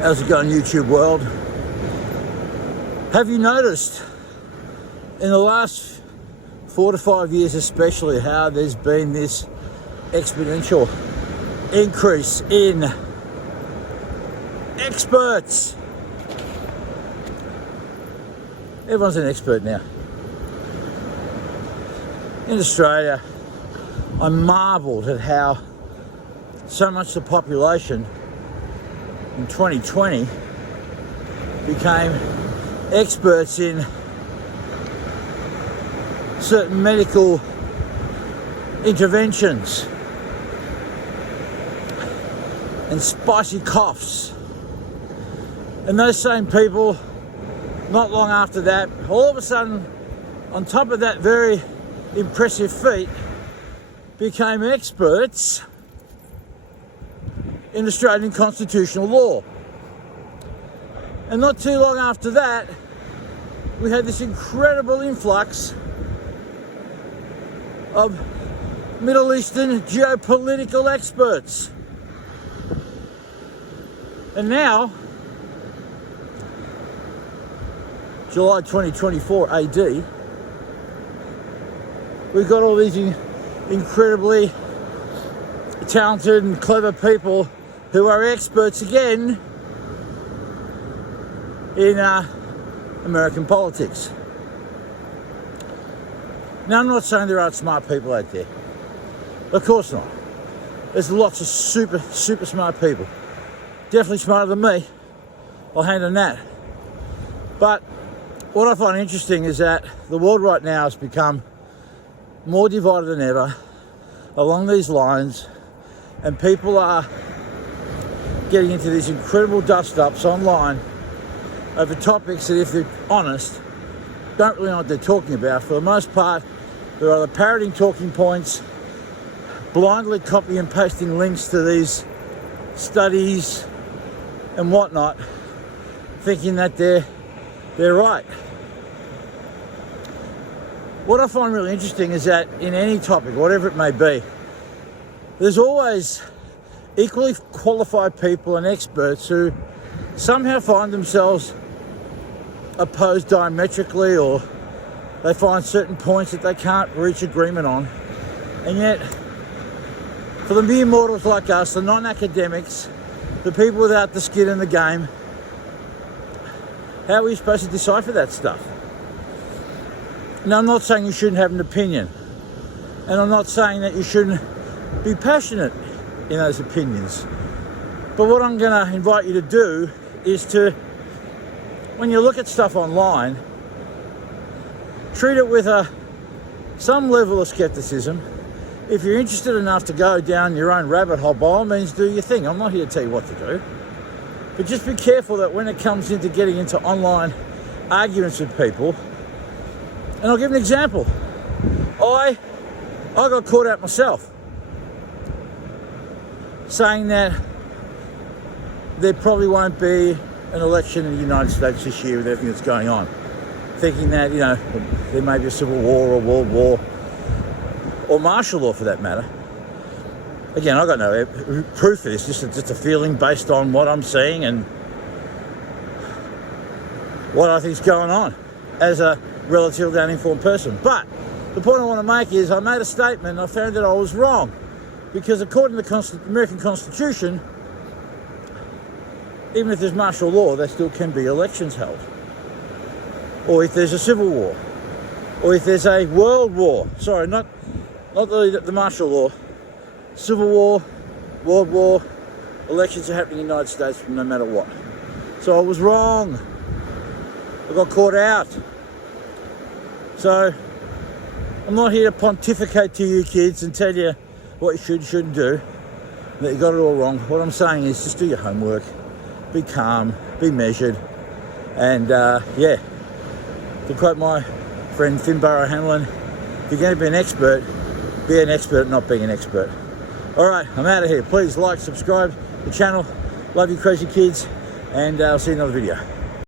How's it going, YouTube world? Have you noticed in the last 4 to 5 years especially how there's been this exponential increase in experts? Everyone's an expert now. In Australia, I marvelled at how so much of the population in 2020 became experts in certain medical interventions and spicy coughs. And those same people, not long after that, all of a sudden, on top of that very impressive feat, became experts in Australian constitutional law. And not too long after that, we had this incredible influx of Middle Eastern geopolitical experts. And now, July 2024 AD, we've got all these incredibly talented and clever people who are experts again in American politics. Now, I'm not saying there aren't smart people out there. Of course not. There's lots of super smart people. Definitely smarter than me. I'll hand on that. But what I find interesting is that the world right now has become more divided than ever along these lines, and people are getting into these incredible dust-ups online over topics that, if they're honest, don't really know what they're talking about. For the most part, they're either parroting talking points, blindly copy and pasting links to these studies and whatnot, thinking that they're right. What I find really interesting is that in any topic, whatever it may be, there's always equally qualified people and experts who somehow find themselves opposed diametrically, or they find certain points that they can't reach agreement on. And yet, for the mere mortals like us, the non-academics, the people without the skin in the game, how are we supposed to decipher that stuff? Now, I'm not saying you shouldn't have an opinion, and I'm not saying that you shouldn't be passionate in those opinions. But what I'm going to invite you to do is to, when you look at stuff online, treat it with some level of skepticism. If you're interested enough to go down your own rabbit hole, by all means do your thing. I'm not here to tell you what to do. But just be careful that when it comes into getting into online arguments with people, and I'll give an example. I got caught out myself saying that there probably won't be an election in the United States this year with everything that's going on. Thinking that, there may be a civil war or world war or martial law for that matter. Again, I've got no proof of this, just a feeling based on what I'm seeing and what I think is going on as a relatively uninformed person. But the point I want to make is I made a statement and I found that I was wrong, because according to the American Constitution, even if there's martial law, there still can be elections held. Or if there's a civil war, or if there's a world war, sorry, not the martial law, civil war, world war, elections are happening in the United States no matter what. So I was wrong. I got caught out. So I'm not here to pontificate to you kids and tell you what you should, shouldn't do, that you got it all wrong. What I'm saying is just do your homework, be calm, be measured, and to quote my friend Finbarrow Hanlon, if you're going to be an expert at not being an expert. Alright, I'm out of here. Please like, subscribe to the channel. Love you crazy kids, and I'll see you in another video.